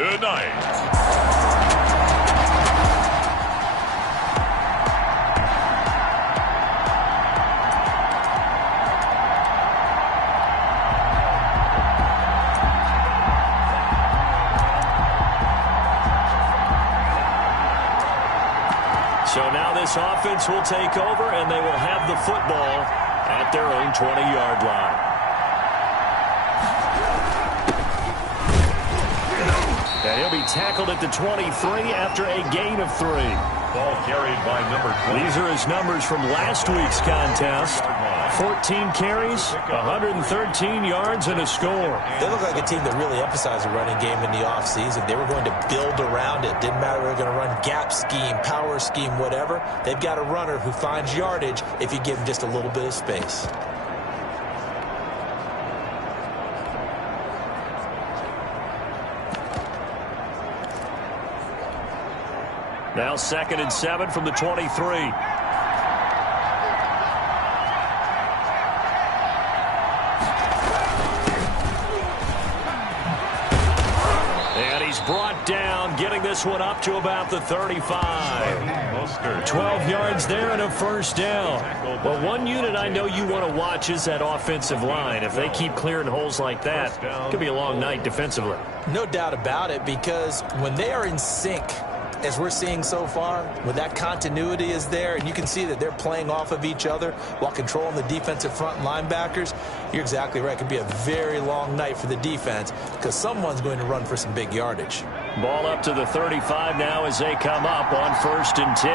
tonight. So now this offense will take over, and they will have the football at their own 20-yard line. And he'll be tackled at the 23 after a gain of 3. Ball carried by number 20. These are his numbers from last week's contest. 14 carries, 113 yards, and a score. They look like a team that really emphasized the running game in the offseason. They were going to build around it. Didn't matter if they were going to run gap scheme, power scheme, whatever. They've got a runner who finds yardage if you give him just a little bit of space. Now 2nd and 7 from the 23. Brought down, getting this one up to about the 35. 12 yards there and a first down. Well, one unit I know you want to watch is that offensive line. If they keep clearing holes like that, it could be a long night defensively. No doubt about it, because when they are in sync, as we're seeing so far, when that continuity is there and you can see that they're playing off of each other while controlling the defensive front linebackers, you're exactly right. It could be a very long night for the defense because someone's going to run for some big yardage. Ball up to the 35 now as they come up on 1st and 10.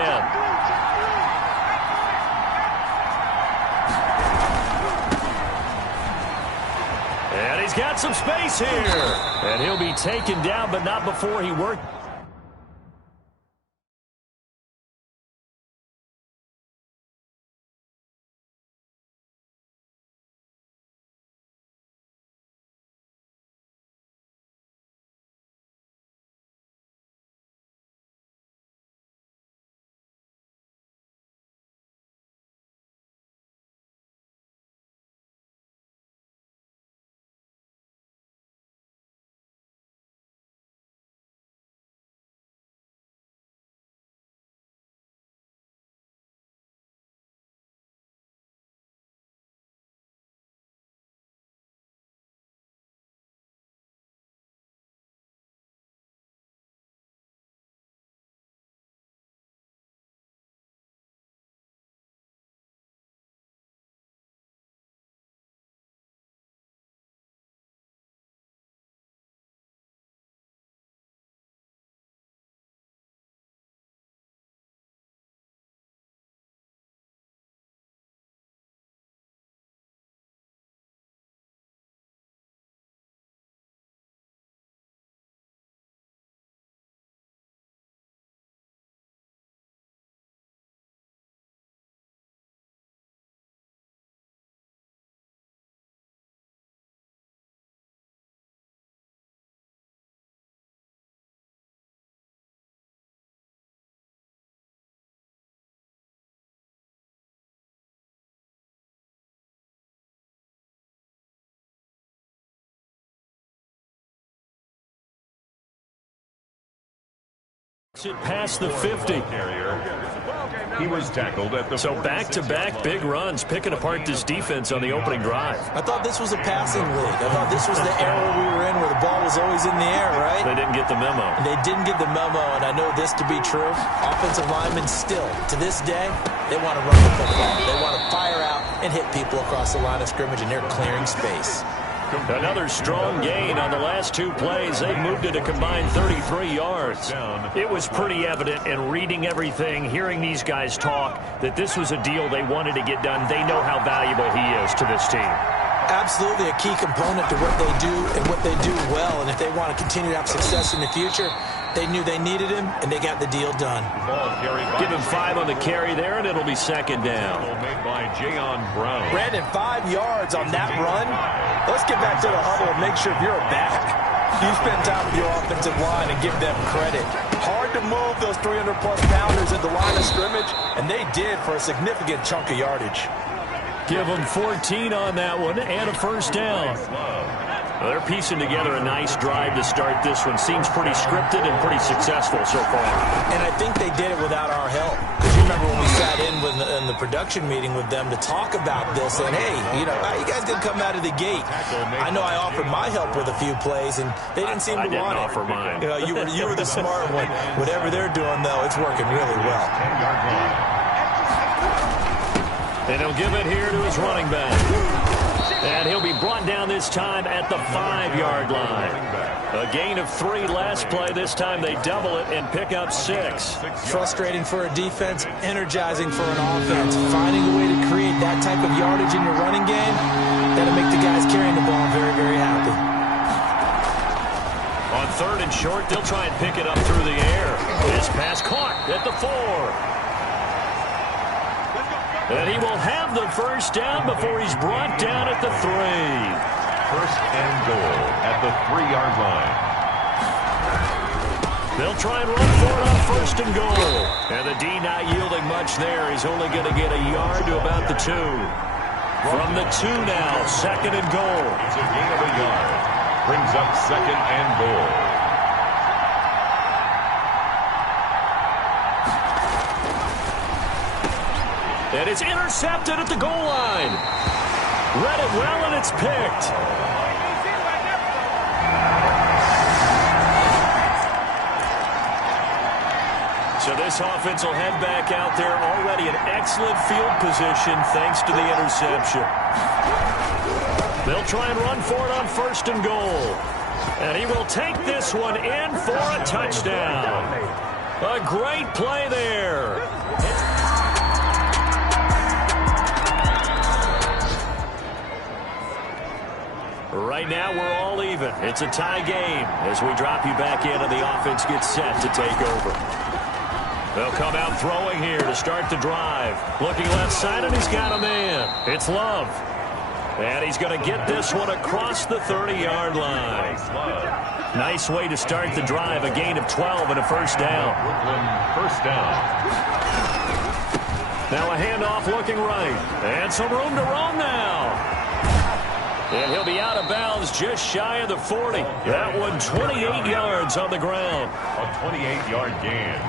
And he's got some space here. And he'll be taken down, but not before he worked. It past the 50. He was tackled at the So back-to-back big runs, picking apart this defense on the opening drive. I thought this was a passing league. I thought this was the era we were in where the ball was always in the air, right? They didn't get the memo. They didn't get the memo, and I know this to be true. Offensive linemen still, to this day, they want to run the football. They want to fire out and hit people across the line of scrimmage, and they're clearing space. Another strong gain on the last 2 plays. They've moved it a combined 33 yards. It was pretty evident in reading everything, hearing these guys talk, that this was a deal they wanted to get done. They know how valuable he is to this team. Absolutely a key component to what they do and what they do well. And if they want to continue to have success in the future, they knew they needed him, and they got the deal done. Give him 5 on the carry there, and it'll be 2nd down. Made by Jayon Brown. Brandon, 5 yards on that run. Let's get back to the huddle and make sure if you're a back, you spend time with your offensive line and give them credit. Hard to move those 300-plus pounders at the line of scrimmage, and they did for a significant chunk of yardage. Give them 14 on that one and a first down. Well, they're piecing together a nice drive to start this one. Seems pretty scripted and pretty successful so far. And I think they did it without our help. Because you remember when we sat in the production meeting with them to talk about this, and hey, you know, how you guys didn't come out of the gate? I know I offered my help with a few plays, and they didn't seem to want it. I didn't offer mine. You know, you were the smart one. Whatever they're doing, though, it's working really well. And he'll give it here to his running back. And he'll be brought down this time at the 5-yard line. A gain of 3 last play. This time they double it and pick up 6. Frustrating for a defense, energizing for an offense. Finding a way to create that type of yardage in your running game, that'll make the guys carrying the ball very, very happy. On 3rd and short, they'll try and pick it up through the air. This pass caught at the 4. And he will have the first down before he's brought down at the 3. First and goal at the 3-yard line. They'll try and run for it on 1st and goal. And the D not yielding much there. He's only going to get a yard to about the 2. From the 2 now, 2nd and goal. It's a gain of a yard. Brings up 2nd and goal. And it's intercepted at the goal line. Read it well, and it's picked. So this offense will head back out there, already in excellent field position thanks to the interception. They'll try and run for it on 1st and goal. And he will take this one in for a touchdown. A great play there. Right now, we're all even. It's a tie game as we drop you back in and the offense gets set to take over. They'll come out throwing here to start the drive. Looking left side, and he's got a man. It's Love. And he's going to get this one across the 30-yard line. Nice way to start the drive. A gain of 12 and a first down. First down. Now a handoff looking right. And some room to run now. And he'll be out of bounds just shy of the 40. That one 28 yards on the ground. A 28-yard gain.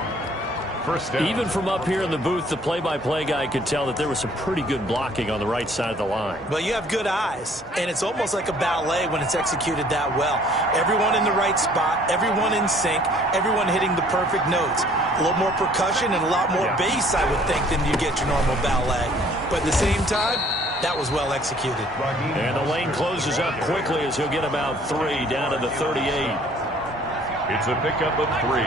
First down. Even from up here in the booth, the play-by-play guy could tell that there was some pretty good blocking on the right side of the line. Well, you have good eyes, and it's almost like a ballet when it's executed that well. Everyone in the right spot, everyone in sync, everyone hitting the perfect notes. A little more percussion and a lot more bass, I would think, than you get your normal ballet. But at the same time, that was well executed. And the lane closes up quickly as he'll get about 3 down to the 38. It's a pickup of 3.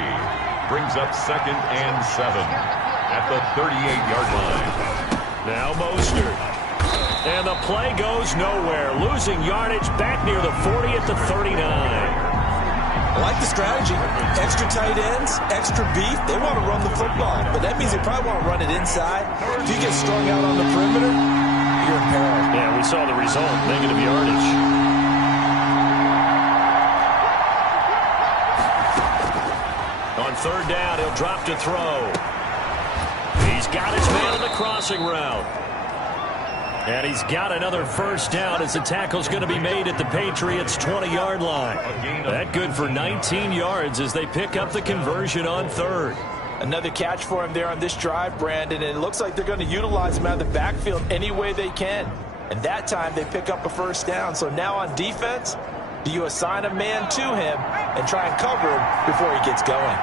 Brings up 2nd and 7 at the 38-yard line. Now Mostert. And the play goes nowhere. Losing yardage back near the 40 at the 39. I like the strategy. Extra tight ends, extra beef. They want to run the football, but that means they probably want to run it inside. If you get strung out on the perimeter, you're in peril. Yeah, we saw the result. Negative yardage. On 3rd down, he'll drop to throw. He's got his man on the crossing route. And he's got another first down as the tackle's going to be made at the Patriots' 20-yard line. That good for 19 yards as they pick up the conversion on 3rd. Another catch for him there on this drive, Brandon, and it looks like they're going to utilize him out of the backfield any way they can. And that time they pick up a first down. So now on defense, do you assign a man to him and try and cover him before he gets going?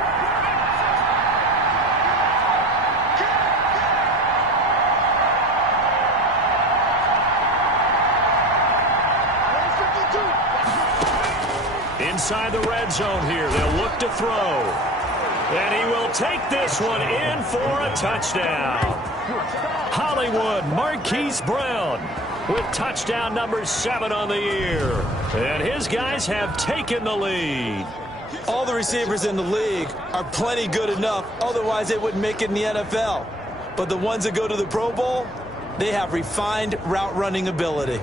Inside the red zone here, they'll look to throw. And he will take this one in for a touchdown. Hollywood Marquise Brown with touchdown number 7 on the year. And his guys have taken the lead. All the receivers in the league are plenty good enough, otherwise they wouldn't make it in the NFL. But the ones that go to the Pro Bowl, they have refined route running ability.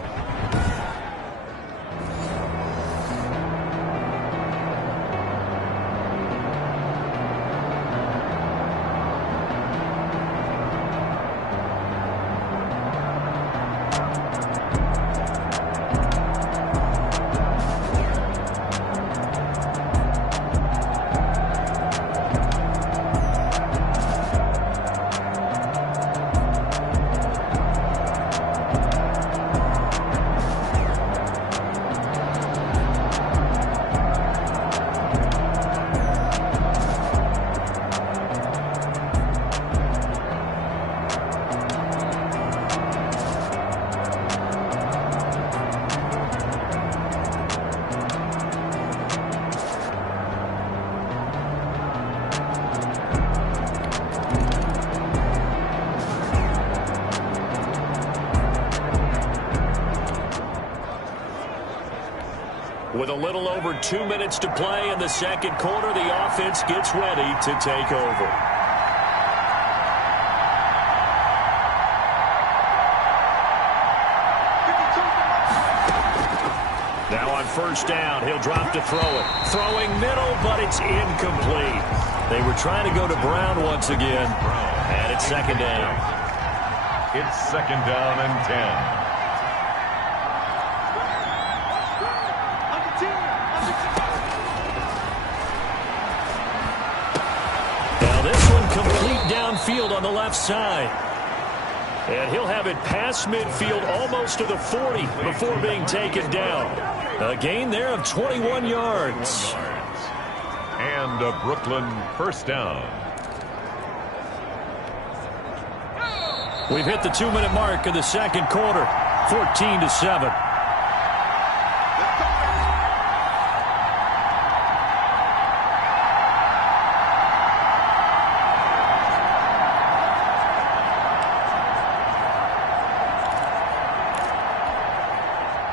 With a little over 2 minutes to play in the second quarter, the offense gets ready to take over. Now on first down, he'll drop to throw it. Throwing middle, but it's incomplete. They were trying to go to Brown once again, and it's second down. It's second down and 10. Complete downfield on the left side. And he'll have it past midfield almost to the 40 before being taken down. A gain there of 21 yards. And a Brooklyn first down. We've hit the 2-minute mark of the second quarter. 14-7.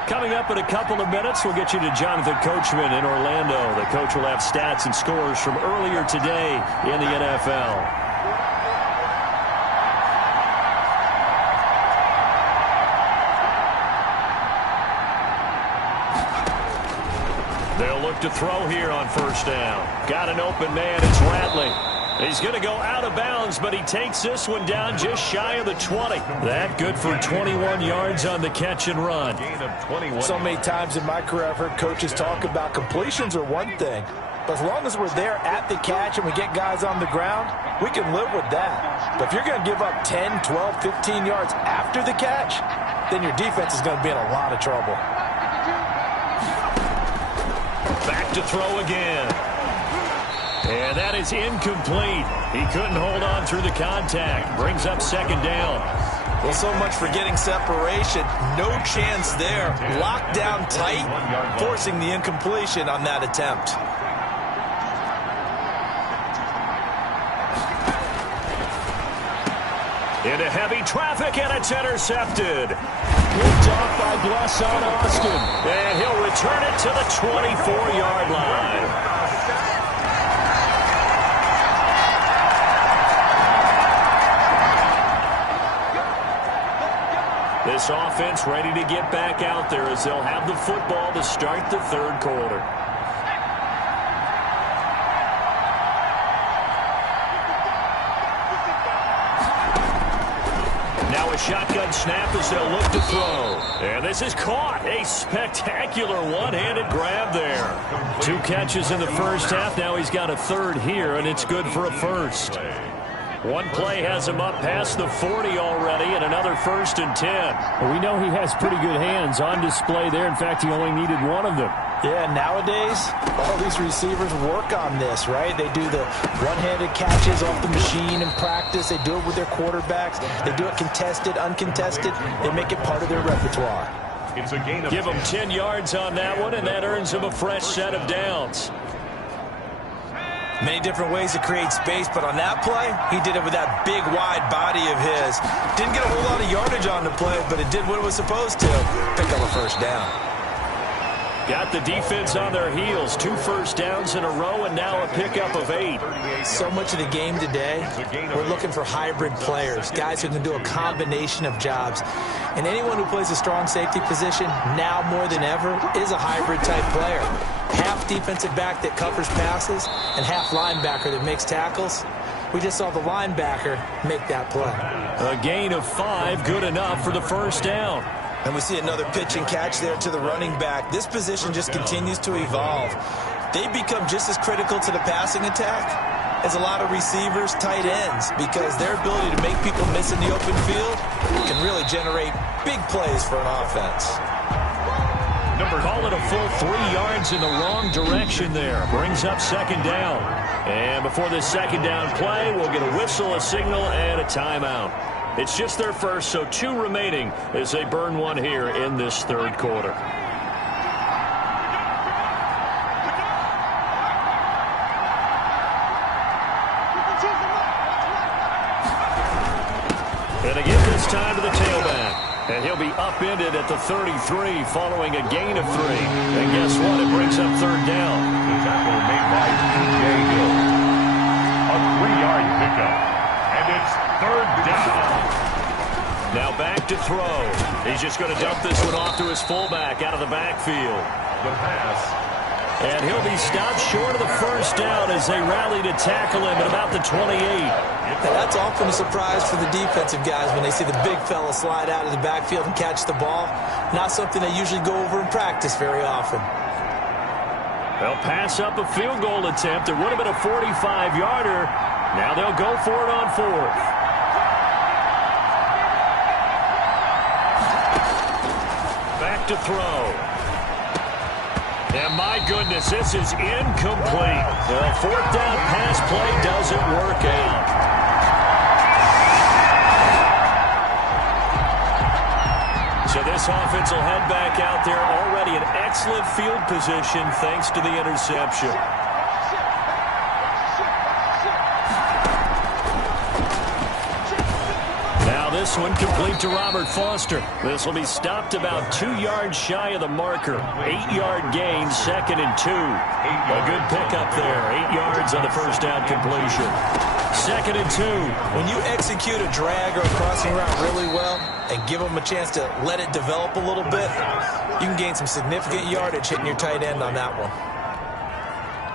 Coming up in a couple of minutes, we'll get you to Jonathan Coachman in Orlando. The coach will have stats and scores from earlier today in the NFL. They'll look to throw here on first down. Got an open man. It's Ratley. He's going to go out of bounds, but he takes this one down just shy of the 20. That good for 21 yards on the catch and run. So many times in my career, I've heard coaches talk about completions are one thing. But as long as we're there at the catch and we get guys on the ground, we can live with that. But if you're going to give up 10, 12, 15 yards after the catch, then your defense is going to be in a lot of trouble. Back to throw again. And that is incomplete. He couldn't hold on through the contact. Brings up second down. Well, so much for getting separation. No chance there. Locked down tight, forcing the incompletion on that attempt. Into heavy traffic, and it's intercepted. Picked off by Bless on Austin. And he'll return it to the 24-yard line. This offense ready to get back out there as they'll have the football to start the third quarter. Now a shotgun snap as they'll look to throw. And this is caught. A spectacular one-handed grab there. 2 catches in the first half. Now he's got a third here, and it's good for a first. One play has him up past the 40 already, and another 1st and 10. Well, we know he has pretty good hands on display there. In fact, he only needed one of them. Yeah, nowadays, all these receivers work on this, right? They do the one-handed catches off the machine in practice. They do it with their quarterbacks. They do it contested, uncontested. They make it part of their repertoire. It's a gain of Give him 10 yards on that one, and that earns him a fresh set of downs. Many different ways to create space, but on that play, he did it with that big, wide body of his. Didn't get a whole lot of yardage on the play, but it did what it was supposed to. Pick up a first down. Got the defense on their heels. 2 first downs in a row, and now a pickup of 8. So much of the game today, we're looking for hybrid players, guys who can do a combination of jobs. And anyone who plays a strong safety position, now more than ever, is a hybrid-type player. Half defensive back that covers passes and half linebacker that makes tackles. We just saw the linebacker make that play. A gain of 5, good enough for the first down. And we see another pitch and catch there to the running back. This position just continues to evolve. They become just as critical to the passing attack as a lot of receivers, tight ends, because their ability to make people miss in the open field can really generate big plays for an offense. Call it a full 3 yards in the wrong direction there. Brings up second down. And before this second down play, we'll get a whistle, a signal, and a timeout. It's just their first, so 2 remaining as they burn one here in this third quarter. And again this time to the tailback. And he'll be upended at the 33 following a gain of 3. And guess what? It brings up third down. The tackle made by T.J. Hill. A 3-yard pickup. And it's third down. Now back to throw. He's just going to dump this one off to his fullback out of the backfield. The pass. And he'll be stopped short of the first down as they rally to tackle him at about the 28. Now, that's often a surprise for the defensive guys when they see the big fella slide out of the backfield and catch the ball. Not something they usually go over in practice very often. They'll pass up a field goal attempt. It would have been a 45-yarder. Now they'll go for it on fourth. Back to throw. And my goodness, this is incomplete. The fourth down pass play doesn't work out. So this offense will head back out there already in excellent field position thanks to the interception. This one complete to Robert Foster. This will be stopped about 2 yards shy of the marker. 8-yard gain, 2nd and 2. A good pickup there. 8 yards on the first down completion. 2nd and 2. When you execute a drag or a crossing route really well and give them a chance to let it develop a little bit, you can gain some significant yardage hitting your tight end on that one.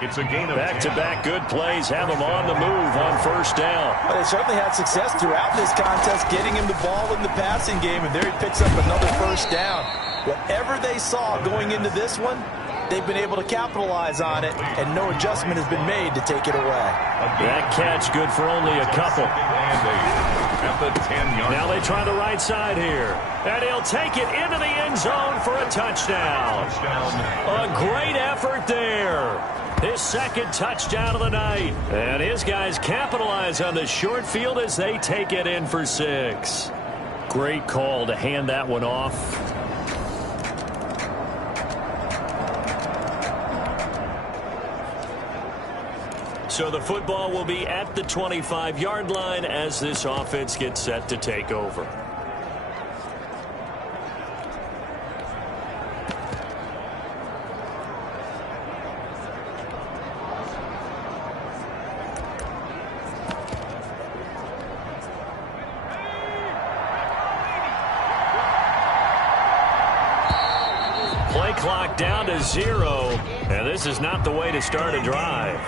It's a gain of back-to-back good plays have them on the move on first down. Well, they certainly had success throughout this contest getting him the ball in the passing game, and there he picks up another first down. Whatever they saw going into this one, they've been able to capitalize on it, and no adjustment has been made to take it away. That catch good for only a couple. At the 10-yard. Now they try the right side here. And he'll take it into the end zone for a touchdown. A great effort there. His second touchdown of the night. And his guys capitalize on the short field as they take it in for 6. Great call to hand that one off. So the football will be at the 25-yard line as this offense gets set to take over. Play clock down to 0, and this is not the way to start a drive.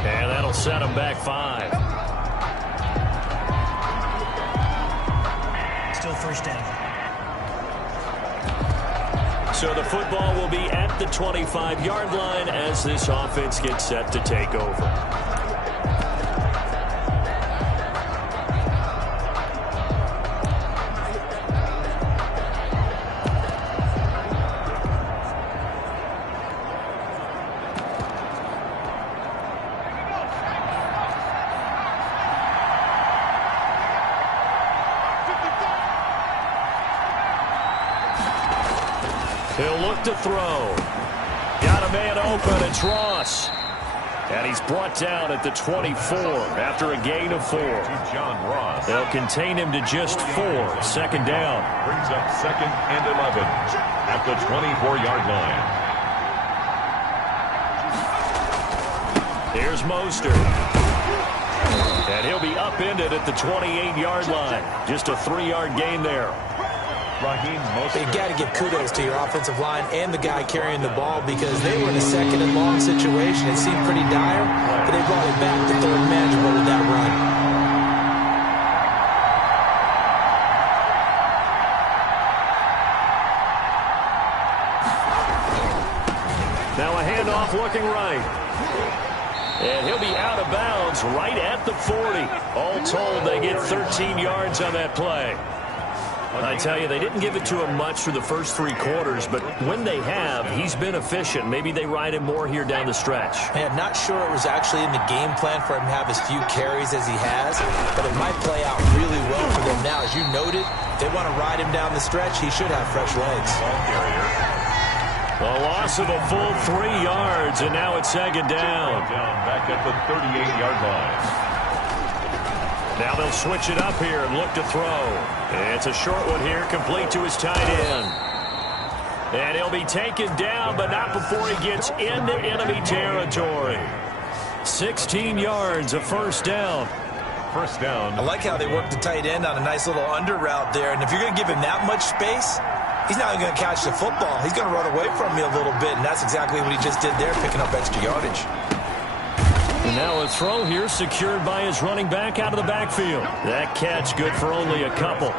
And that'll set them back 5. Still first down. So the football will be at the 25-yard line as this offense gets set to take over. He'll look to throw. Got a man open. It's Ross. And he's brought down at the 24 after a gain of 4. John Ross. They'll contain him to just 4. Second down. Brings up 2nd and 11 at the 24-yard line. Here's Mostert. And he'll be upended at the 28-yard line. Just a 3-yard gain there. You've got to give kudos to your offensive line and the guy carrying the ball because they were in a 2nd and long situation. It seemed pretty dire, but they brought it back to 3rd and manageable with that run. Now a handoff looking right. And he'll be out of bounds right at the 40. All told, they get 13 yards on that play. I tell you, they didn't give it to him much through the first 3 quarters, but when they have, he's been efficient. Maybe they ride him more here down the stretch. I'm not sure it was actually in the game plan for him to have as few carries as he has, but it might play out really well for them now. As you noted, they want to ride him down the stretch. He should have fresh legs. A loss of a full 3 yards, and now it's 2nd down. Back at the 38-yard line. Now they'll switch it up here and look to throw. It's a short one here, complete to his tight end. And he'll be taken down, but not before he gets into enemy territory. 16 yards, a first down. First down. I like how they work the tight end on a nice little under route there. And if you're going to give him that much space, he's not going to catch the football. He's going to run away from you a little bit, and that's exactly what he just did there, picking up extra yardage. And now a throw here secured by his running back out of the backfield. That catch good for only a couple.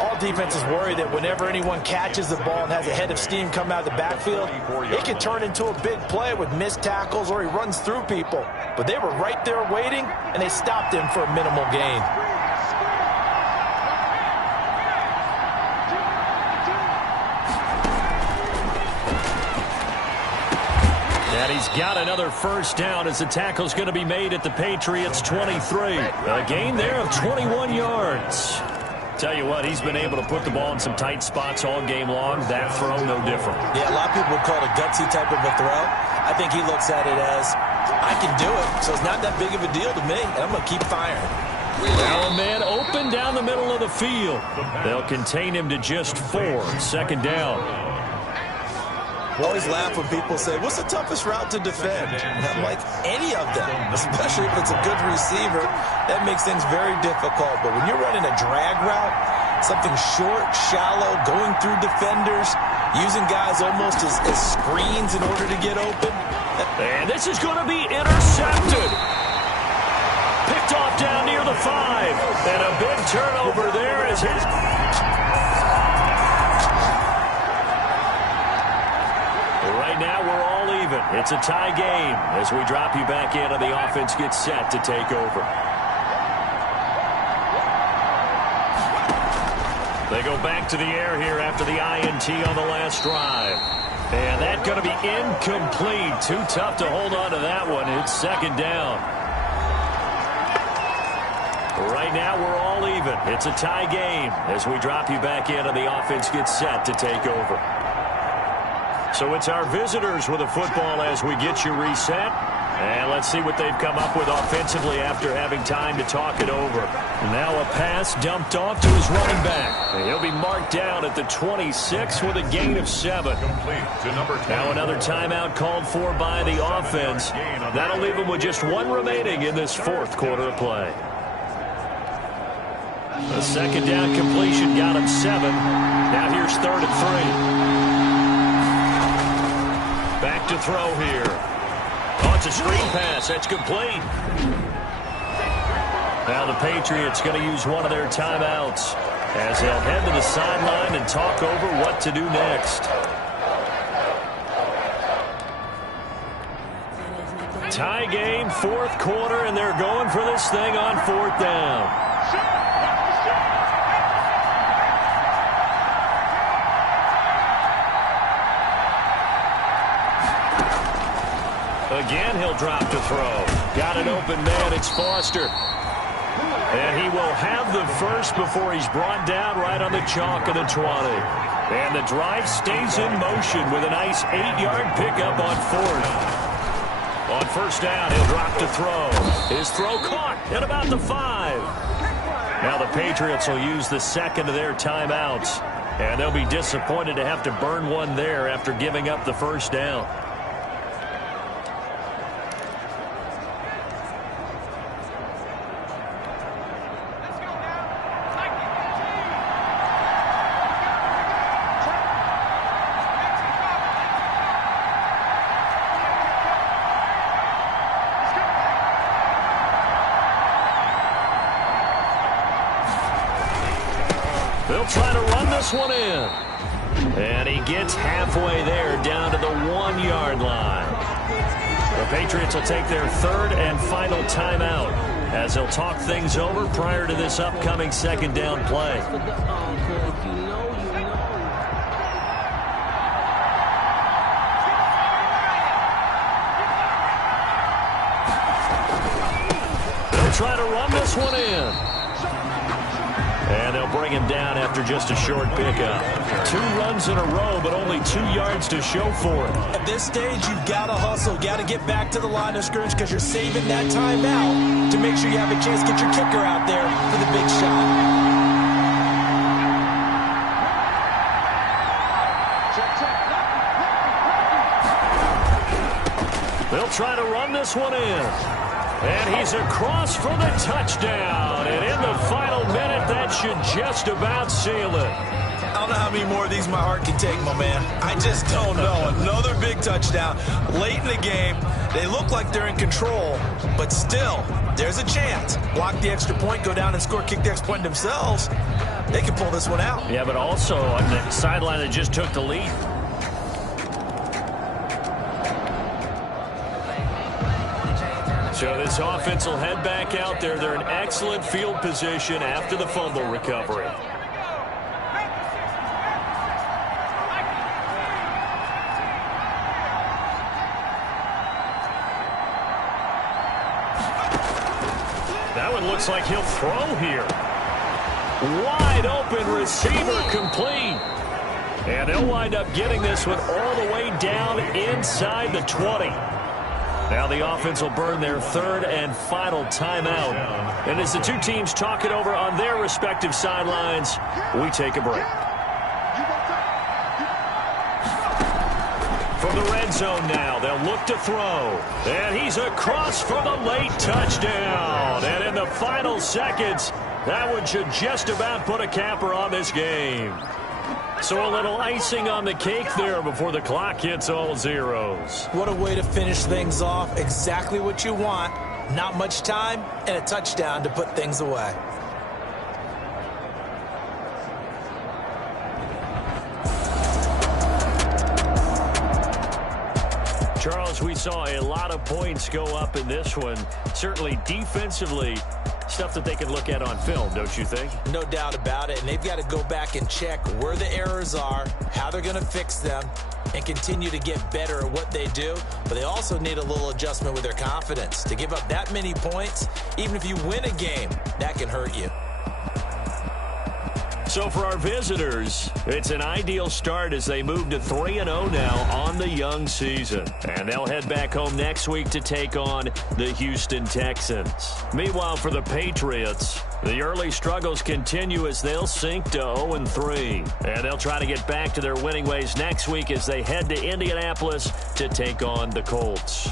All defenses worry that whenever anyone catches the ball and has a head of steam come out of the backfield, it can turn into a big play with missed tackles or he runs through people. But they were right there waiting, and they stopped him for a minimal gain. And he's got another first down as the tackle's going to be made at the Patriots' 23. A gain there of 21 yards. Tell you what, he's been able to put the ball in some tight spots all game long. That throw, no different. Yeah, a lot of people would call it a gutsy type of a throw. I think he looks at it as, I can do it, so it's not that big of a deal to me, and I'm going to keep firing. Now a man open down the middle of the field. They'll contain him to just 4. Second down. I always laugh when people say, what's the toughest route to defend? And I'm like, any of them, especially if it's a good receiver. That makes things very difficult. But when you're running a drag route, something short, shallow, going through defenders, using guys almost as screens in order to get open. And this is going to be intercepted. Picked off down near the 5. And a big turnover there as his... Right now, we're all even. It's a tie game as we drop you back in and the offense gets set to take over. They go back to the air here after the INT on the last drive. And that's going to be incomplete. Too tough to hold on to that one. It's second down. Right now, we're all even. It's a tie game as we drop you back in and the offense gets set to take over. So it's our visitors with the football as we get you reset. And let's see what they've come up with offensively after having time to talk it over. Now a pass dumped off to his running back. And he'll be marked down at the 26 with a gain of 7. Complete to number 20. Now another timeout called for by the offense. That'll leave them with just 1 remaining in this 4th quarter of play. A second down completion got him 7. Now here's 3rd and 3. Back to throw here. Oh, it's a screen pass. That's complete. Now the Patriots going to use one of their timeouts as they'll head to the sideline and talk over what to do next. Tie game, 4th quarter, and they're going for this thing on 4th down. Again, he'll drop to throw. Got an open man. It's Foster. And he will have the first before he's brought down right on the chalk of the 20. And the drive stays in motion with a nice 8-yard pickup on 4th. On first down, he'll drop to throw. His throw caught at about the 5. Now the Patriots will use the second of their timeouts. And they'll be disappointed to have to burn one there after giving up the first down. They'll try to run this one in. And he gets halfway there down to the 1-yard line. The Patriots will take their 3rd and final timeout as they'll talk things over prior to this upcoming second down play. They'll try to run this one in. And they'll break bring him down after just a short pickup. 2 runs in a row, but only 2 yards to show for it. At this stage, you've got to hustle, got to get back to the line of scrimmage because you're saving that time out to make sure you have a chance to get your kicker out there for the big shot. They'll try to run this one in. And he's across for the touchdown. And in the final minute, that should just about seal it. I don't know how many more of these my heart can take, my man. I just don't know. Another big touchdown late in the game. They look like they're in control, but still, there's a chance. Block the extra point, go down and score, kick the extra point themselves. They can pull this one out. Yeah, but also on the sideline that just took the lead. So this offense will head back out there. They're in excellent field position after the fumble recovery. That one looks like he'll throw here. Wide open receiver complete. And they'll wind up getting this one all the way down inside the 20. Now the offense will burn their 3rd and final timeout. And as the two teams talk it over on their respective sidelines, we take a break. From the red zone now, they'll look to throw. And he's across for the late touchdown. And in the final seconds, that one should just about put a capper on this game. So a little icing on the cake there before the clock hits all zeros. What a way to finish things off. Exactly what you want. Not much time and a touchdown to put things away. Charles, we saw a lot of points go up in this one. Certainly defensively, stuff that they can look at on film, don't you think? No doubt about it. And they've got to go back and check where the errors are, how they're going to fix them, and continue to get better at what they do. But they also need a little adjustment with their confidence. To give up that many points, even if you win a game, that can hurt you. So for our visitors, it's an ideal start as they move to 3-0 now on the young season. And they'll head back home next week to take on the Houston Texans. Meanwhile, for the Patriots, the early struggles continue as they'll sink to 0-3. And they'll try to get back to their winning ways next week as they head to Indianapolis to take on the Colts.